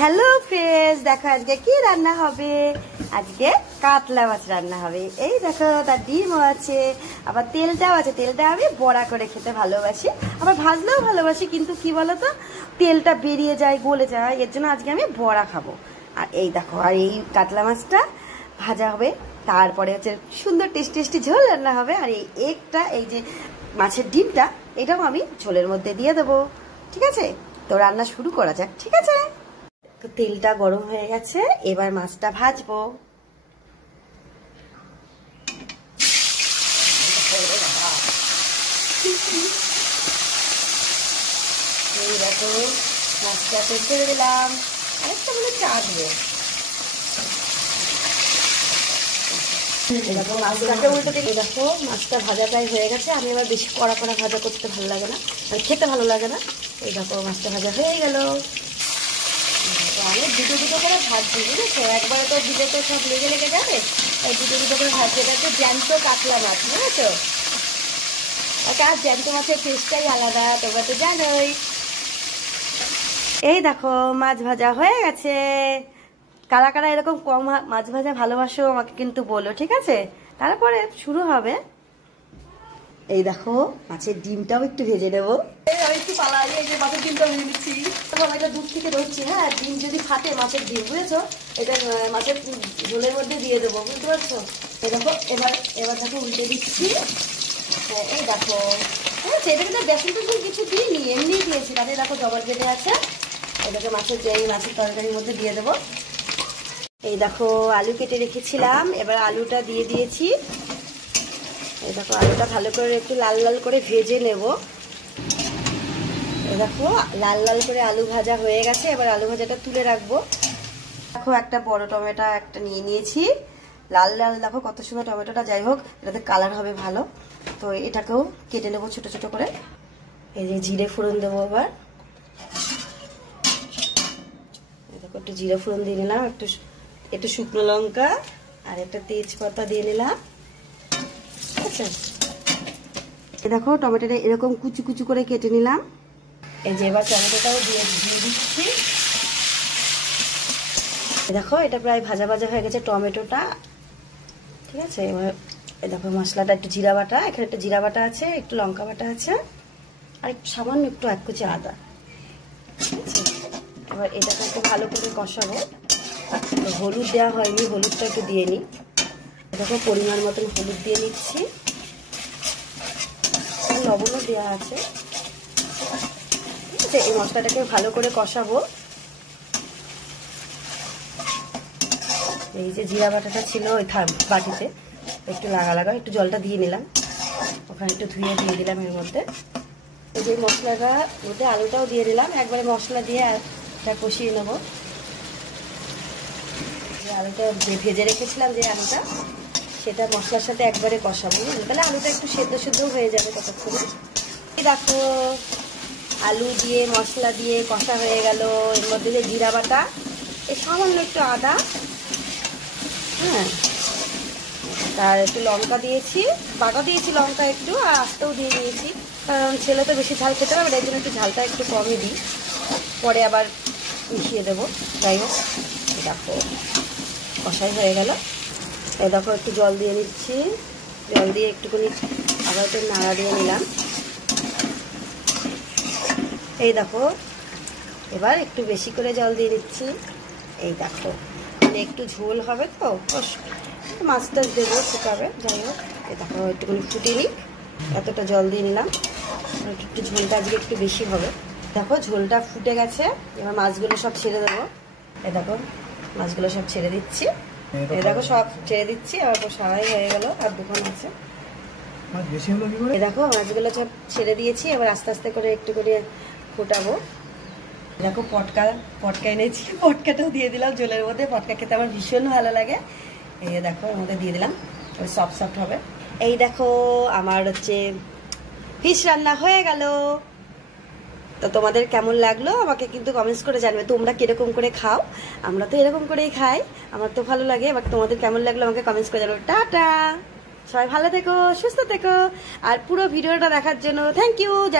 Hello friends, দেখো আজকে কি রান্না হবে। আজকে কাতলা মাছ রান্না হবে। এই দেখো, তার ডিমও আছে, আবার তেলটাও আছে। তেলটা আমি বড়া করে খেতে ভালোবাসি, আবার ভাজলেও ভালোবাসি, কিন্তু কি বলতো, তেলটা বেরিয়ে যায়, গলে যায়, এর জন্য আজকে আমি বড়া খাবো। আর এই দেখো, আর এই কাতলা মাছটা ভাজা হবে, তারপরে হচ্ছে সুন্দর টেস্টি ঝোল রান্না হবে। আর এই এগটা, এই যে মাছের ডিমটা, এটাও আমি ঝোলের মধ্যে দিয়ে দেবো। ঠিক আছে, তো রান্না শুরু করা যাক। ঠিক আছে, তেলটা গরম হয়ে গেছে, এবার মাছটা ভাজবো। এই দেখো, মাছটা তেল করে দিলাম, আরেকটা বলে চাটবো। দেখো মাছটাকে উল্টে দিই। দেখো মাছটা ভাজা প্রায় হয়ে গেছে। আমি এবার বেশি কড়া ভাজা করতে ভালো লাগে না, আর খেতে ভালো লাগে না। এই দেখো মাছটা ভাজা হয়ে গেল। আমি দুটো করে ভাজছি, বুঝেছো? একবারে তো দিলে তো সব লেগে যাবে, তাই দুটো করে ভাজছি। এটা হচ্ছে জ্যান্ত কাতলা মাছ, বুঝেছো? আর জ্যান্ত মাছের টেস্টটাই আলাদা, তোমরা তো জানোই। এই দেখো মাছ ভাজা হয়ে গেছে। কারা কারা এরকম কম মাছ ভাজা ভালোবাসো আমাকে কিন্তু বলো, ঠিক আছে? তারপরে শুরু হবে। এই দেখো মাছের ডিমটাও একটু ভেজে নেবো। আমি একটু পালাই, এই যে মাছের ডিমটা ভেজে নিচ্ছি। তখন এটা দুধ থেকে ধরছি। হ্যাঁ, ডিম যদি ফাটে, মাছের ডিম, বুঝেছো? এটা মাছের ঝোলের মধ্যে দিয়ে দেবো, বুঝতে পারছো? এই দেখো, এবার দেখো উল্টে দিচ্ছি। হ্যাঁ, এই দেখো, বুঝেছো? এটা কিন্তু বেসন টেসন কিছু দিইনি, এমনি দিয়েছি। তাতে দেখো জবার বেটে আছে। এটাকে মাছের তরকারির মধ্যে দিয়ে দেবো। এই দেখো আলু কেটে রেখেছিলাম, এবার আলুটা দিয়ে দিয়েছি। এই দেখো আলুটা ভালো করে একটু লাল লাল করে ভেজে নেব। এই দেখো লাল করে আলু ভাজা হয়ে গেছে, এবার আলু ভাজাটা তুলে রাখবো। দেখো একটা বড় টমেটো একটা নিয়ে নিয়েছি, লাল দেখো কত সুন্দর টমেটোটা। যাই হোক, এটাতে কালার হবে ভালো, তো এটাকেও কেটে নেবো ছোট ছোট করে। এই যে জিরে ফোড়ন দেবো এবার। এই দেখো একটু জিরে ফোড়ন দিয়ে নিলাম, একটু শুকনো লঙ্কা আর একটা তেজপাতা দিয়ে নিলাম। আচ্ছা, দেখো টমেটোটা এরকম কুচি কুচি করে কেটে নিলাম। এই যে এবার টমেটোটাও দিয়ে দিচ্ছি। দেখো এটা প্রায় ভাজা হয়ে গেছে টমেটোটা। ঠিক আছে, এবার এই দেখো মশলাটা, একটু জিরা বাটা, এখানে একটু জিরা বাটা আছে, একটু লঙ্কা বাটা আছে, আর একটু সামান্য একটু 1 কুচি আদা। ঠিক আছে, এবার এটাকে একটু ভালো করে কষাবো। হলুদ দেওয়া হয়নি, হলুদটা একটু দিয়ে নিই। দেখো পরিমাণ মতন হলুদ দিয়ে নিচ্ছি, লবণও দেওয়া আছে। ঠিক আছে, এই মশলাটাকে ভালো করে কষাবো। এই যে জিরা বাটাটা ছিল ওই বাটিতে, একটু লাগা একটু জলটা দিয়ে নিলাম, ওখানে একটু ধুয়ে দিয়ে দিলাম এর মধ্যে। এই যে মশলাটা মধ্যে আলুটাও দিয়ে দিলাম, একবারে মশলা দিয়ে এটা কষিয়ে নেবো। যে আলুটা ভেজে রেখেছিলাম, যে আলুটা, সেটা মশলার সাথে একবারে কষাবো, তাহলে আলুটা একটু সেদ্ধ হয়ে যাবে ততক্ষণে। দেখো আলু দিয়ে মশলা দিয়ে কষা হয়ে গেল। এর মধ্যে যে জিরা বাটা, এই সামান্য একটু আদা, হ্যাঁ, তার একটু লঙ্কা দিয়েছি, বাটা দিয়েছি লঙ্কা একটু, আর আস্তেও দিয়ে দিয়েছি, কারণ ছেলে তো বেশি ঝাল খেতে পারবে, এর জন্য একটু ঝালটা একটু কমই দিই, পরে আবার মিশিয়ে দেবো। যাই হোক, দেখো কষাই হয়ে গেল। এই দেখো একটু জল দিয়ে নিচ্ছি, জল দিয়ে একটুখানি আবার একটু নাড়া দিয়ে নিলাম। এই দেখো এবার একটু বেশি করে জল দিয়ে দিচ্ছি। এই দেখো মানে একটু ঝোল হবে, তো মাছটা দেবো, শুকাবে। যাই হোক, এই দেখো একটুখানি ফুটিয়ে নিই, এতটা জল দিয়ে নিলাম। একটু ঝোলটা আজকে একটু বেশি হবে। দেখো ঝোলটা ফুটে গেছে, এবার মাছগুলো সব ছেড়ে দেবো। এই দেখো মাছগুলো সব ছেড়ে দিচ্ছি। এই দেখো সব ছেড়ে দিচ্ছি, আবার সবাই হয়ে গেল, আর দুখান আছে। এই দেখো মাছগুলো সব ছেড়ে দিয়েছি, এবার আস্তে আস্তে করে একটু করে ফোটাবো। দেখো পটকা এনেছি, পটকাটাও দিয়ে দিলাম ঝোলের মধ্যে। পটকা খেতে আমার ভীষণ ভালো লাগে। এই দেখো এর মধ্যে দিয়ে দিলাম, সফট হবে। এই দেখো আমার হচ্ছে ফিশ রান্না হয়ে গেল। তো তোমাদের কেমন লাগলো আমাকে কিন্তু কমেন্টস করে জানবে, তোমরা কিরকম করে খাও। আমরা তো এরকম করেই খাই, আমার তো ভালো লাগে। এবার তোমাদের কেমন লাগলো আমাকে কমেন্টস করে জানবে। টাটা, সবাই ভালো থেকো, সুস্থ থেকো, আর পুরো ভিডিওটা দেখার জন্য থ্যাংক ইউ।